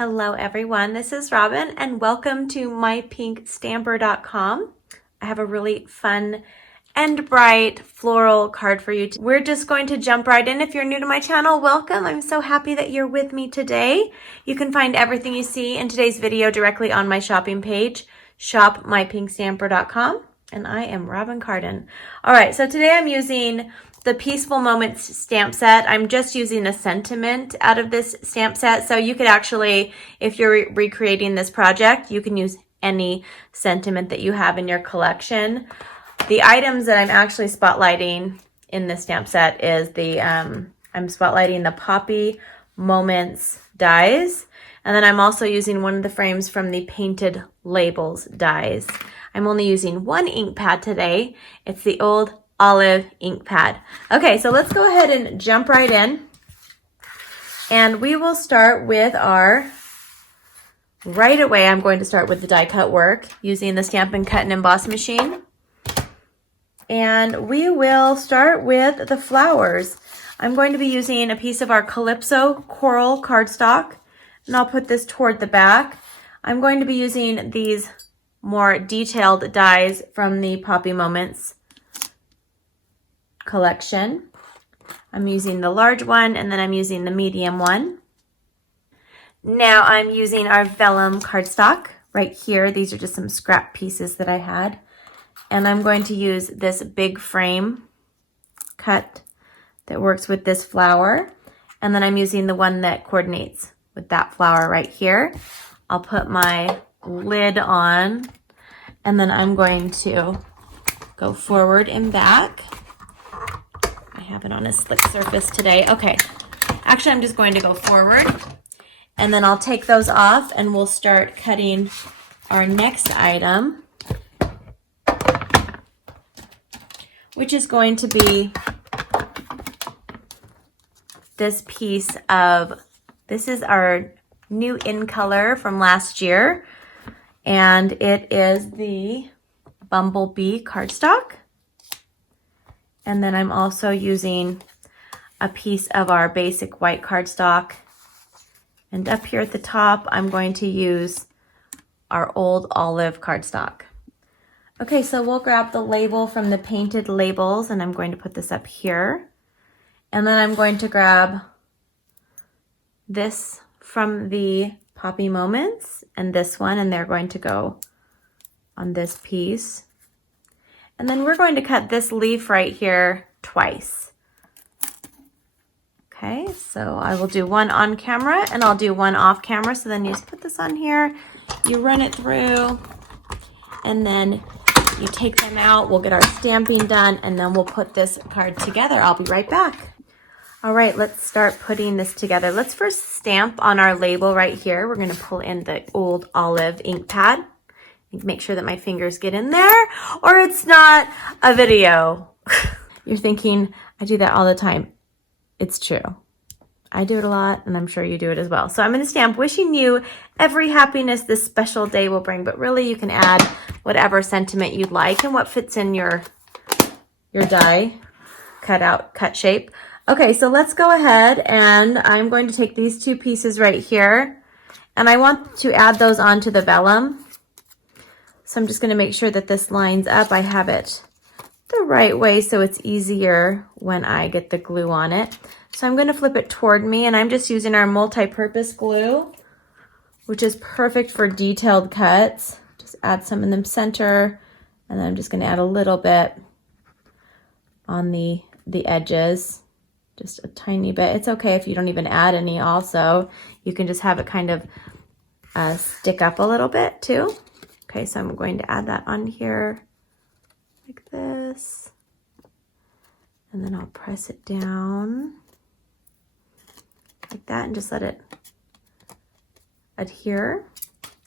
Hello everyone, this is Robyn and welcome to mypinkstamper.com. I have a really fun and bright floral card for you. We're just going to jump right in. If you're new to my channel, welcome. I'm so happy that you're with me today. You can find everything you see in today's video directly on my shopping page, shopmypinkstamper.com, and I am Robyn Cardin. All right, so today I'm using the Peaceful Moments stamp set. I'm just using a sentiment out of this stamp set. So you could actually, if you're recreating this project, you can use any sentiment that you have in your collection. The items that I'm actually spotlighting in this stamp set is I'm spotlighting the Poppy Moments dies. And then I'm also using one of the frames from the Painted Labels dies. I'm only using one ink pad today. It's the old Olive ink pad. Okay, so let's go ahead and jump right in. And we will start with right away I'm going to start with the die cut work using the Stampin' Cut and Emboss machine. And we will start with the flowers. I'm going to be using a piece of our Calypso coral cardstock, and I'll put this toward the back. I'm going to be using these more detailed dies from the Poppy Moments collection. I'm using the large one and then I'm using the medium one. Now I'm using our Vellum Cardstock right here. These are just some scrap pieces that I had. And I'm going to use this big frame cut that works with this flower. And then I'm using the one that coordinates with that flower right here. I'll put my lid on and then I'm going to go forward and back. I have it on a slick surface today. Okay, actually I'm just going to go forward and then I'll take those off and we'll start cutting our next item, which is going to be this piece of, this is our new in color from last year, and it is the Bumblebee Cardstock. And then I'm also using a piece of our basic white cardstock. And up here at the top, I'm going to use our old Olive Cardstock. Okay, so we'll grab the label from the Painted Labels, and I'm going to put this up here. And then I'm going to grab this from the Poppy Moments and this one, and they're going to go on this piece. And then we're going to cut this leaf right here twice. Okay, so I will do one on camera and I'll do one off camera. So then you just put this on here, you run it through, and then you take them out. We'll get our stamping done and then we'll put this card together. I'll be right back. All right, let's start putting this together. Let's first stamp on our label right here. We're gonna pull in the old Olive ink pad. Make sure that my fingers get in there or it's not a video. You're thinking, I do that all the time. It's true. I do it a lot and I'm sure you do it as well. So I'm going to stamp wishing you every happiness this special day will bring, but really you can add whatever sentiment you'd like and what fits in your die cut shape. Okay, so let's go ahead and I'm going to take these two pieces right here and I want to add those onto the vellum. So I'm just going to make sure that this lines up. I have it the right way so it's easier when I get the glue on it. So I'm going to flip it toward me and I'm just using our multi-purpose glue, which is perfect for detailed cuts. Just add some in the center and then I'm just going to add a little bit on the edges, just a tiny bit. It's okay if you don't even add any also. You can just have it kind of stick up a little bit too. Okay, so I'm going to add that on here like this. And then I'll press it down like that and just let it adhere,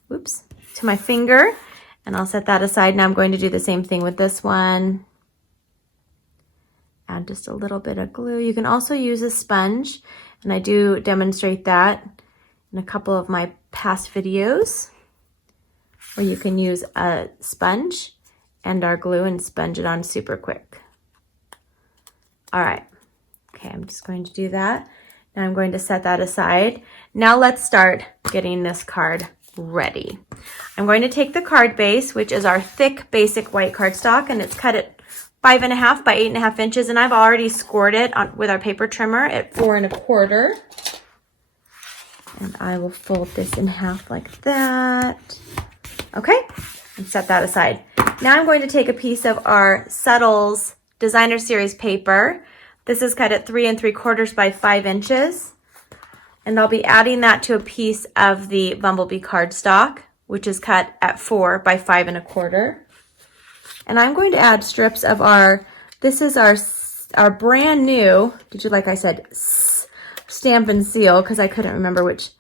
whoops, to my finger. And I'll set that aside. Now I'm going to do the same thing with this one. Add just a little bit of glue. You can also use a sponge, and I do demonstrate that in a couple of my past videos, where you can use a sponge and our glue and sponge it on super quick. All right, okay, I'm just going to do that. Now I'm going to set that aside. Now let's start getting this card ready. I'm going to take the card base, which is our thick basic white cardstock, and it's cut at 5.5 by 8.5 inches, and I've already scored it with our paper trimmer at 4.25. And I will fold this in half like that. Okay, and set that aside. Now I'm going to take a piece of our Subtles Designer Series paper. This is cut at 3 3/4 by 5 inches. And I'll be adding that to a piece of the Bumblebee Cardstock, which is cut at 4 by 5.25. And I'm going to add strips of this is our brand new, like I said, Stampin' Seal, because I couldn't remember which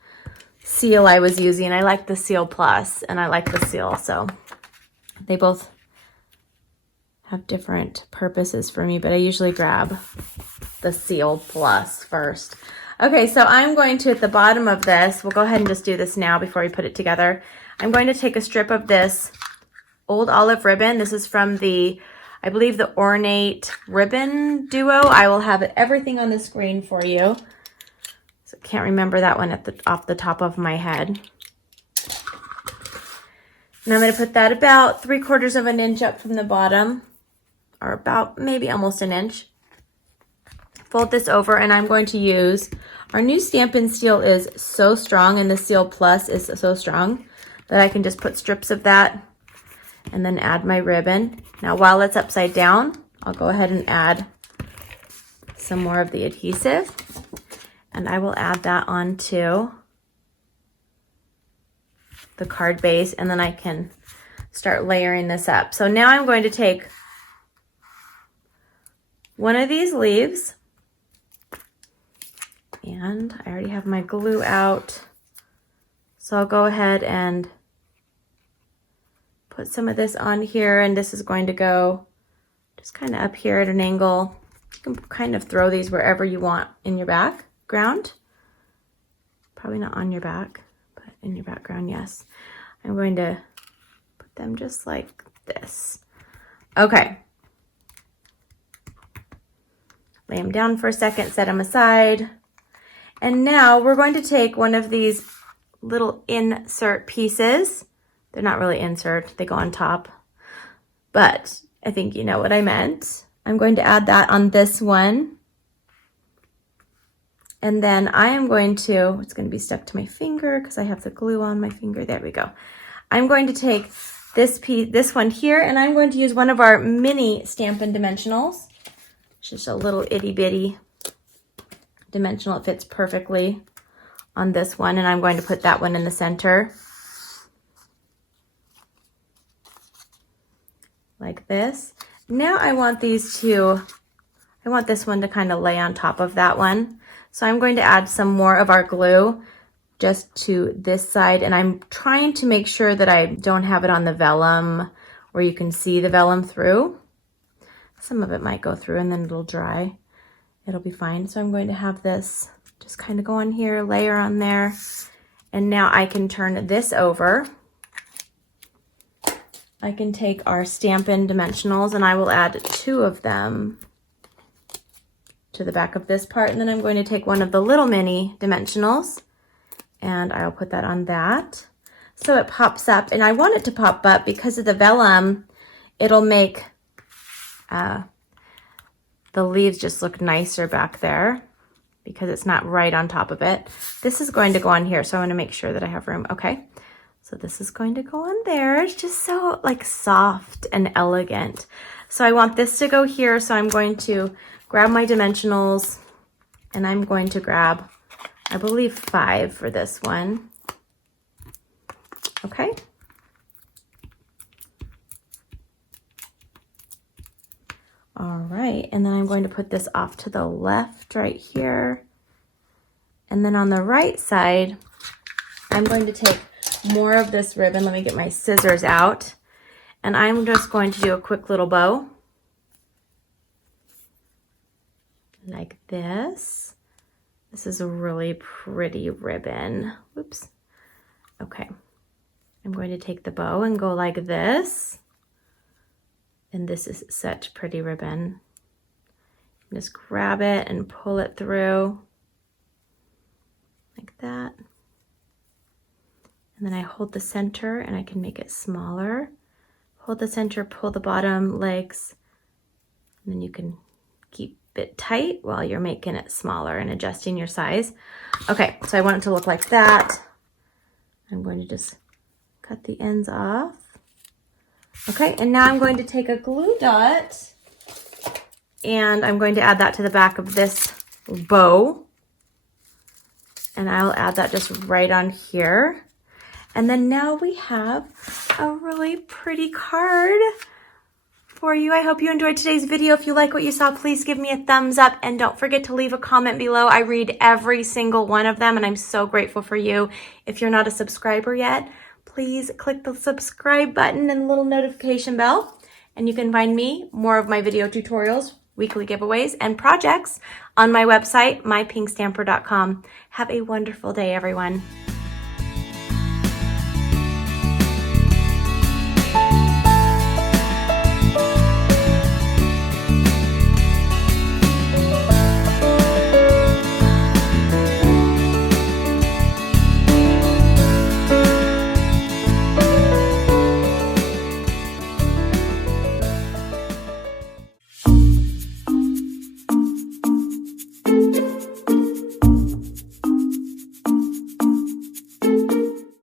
seal I was using. I like the Seal Plus and I like the Seal, so they both have different purposes for me, but I usually grab the Seal Plus first. Okay, so I'm going to, at the bottom of this, we'll go ahead and just do this now before we put it together. I'm going to take a strip of this old olive ribbon. This is from I believe the Ornate ribbon duo. I will have everything on the screen for you. So I can't remember that one off the top of my head. And I'm going to put that about 3/4 of an inch up from the bottom, or about maybe almost an inch. Fold this over, and I'm going to use, our new Stampin' Steel is so strong, and the Seal Plus is so strong that I can just put strips of that and then add my ribbon. Now while it's upside down, I'll go ahead and add some more of the adhesive, and I will add that onto the card base, and then I can start layering this up. So now I'm going to take one of these leaves, and I already have my glue out, so I'll go ahead and put some of this on here, and this is going to go just kind of up here at an angle. You can kind of throw these wherever you want in your background. Probably not on your back, but in your background, yes. I'm going to put them just like this. Okay. Lay them down for a second, set them aside. And now we're going to take one of these little insert pieces. They're not really insert, they go on top, but I think you know what I meant. I'm going to add that on this one. And then I am going to, it's going to be stuck to my finger because I have the glue on my finger. There we go. I'm going to take this piece, this one here, and I'm going to use one of our mini Stampin' Dimensionals. It's just a little itty bitty dimensional. It fits perfectly on this one, and I'm going to put that one in the center like this. Now I want this one to kind of lay on top of that one. So I'm going to add some more of our glue just to this side, and I'm trying to make sure that I don't have it on the vellum where you can see the vellum through. Some of it might go through and then it'll dry. It'll be fine. So I'm going to have this just kind of go on here, layer on there, and now I can turn this over. I can take our Stampin' Dimensionals, and I will add 2 of them to the back of this part, and then I'm going to take one of the little mini dimensionals, and I'll put that on that. So it pops up, and I want it to pop up because of the vellum. It'll make the leaves just look nicer back there because it's not right on top of it. This is going to go on here, so I want to make sure that I have room. Okay, so this is going to go on there. It's just so like soft and elegant. So I want this to go here, so I'm going to grab my dimensionals, and I'm going to grab, I believe, 5 for this one. Okay. All right, and then I'm going to put this off to the left right here. And then on the right side, I'm going to take more of this ribbon. Let me get my scissors out. And I'm just going to do a quick little bow. Like this. This is a really pretty ribbon. Whoops. Okay. I'm going to take the bow and go like this. And this is such pretty ribbon. Just grab it and pull it through. like that. And then I hold the center and I can make it smaller. Hold the center, pull the bottom legs, and then you can keep it tight while you're making it smaller and adjusting your size. Okay, so I want it to look like that. I'm going to just cut the ends off. Okay, and now I'm going to take a glue dot and I'm going to add that to the back of this bow. And I'll add that just right on here. And then now we have a really pretty card for you. I hope you enjoyed today's video. If you like what you saw, please give me a thumbs up and don't forget to leave a comment below. I read every single one of them and I'm so grateful for you. If you're not a subscriber yet, please click the subscribe button and the little notification bell. And you can find me, more of my video tutorials, weekly giveaways, and projects on my website, mypinkstamper.com. Have a wonderful day, everyone.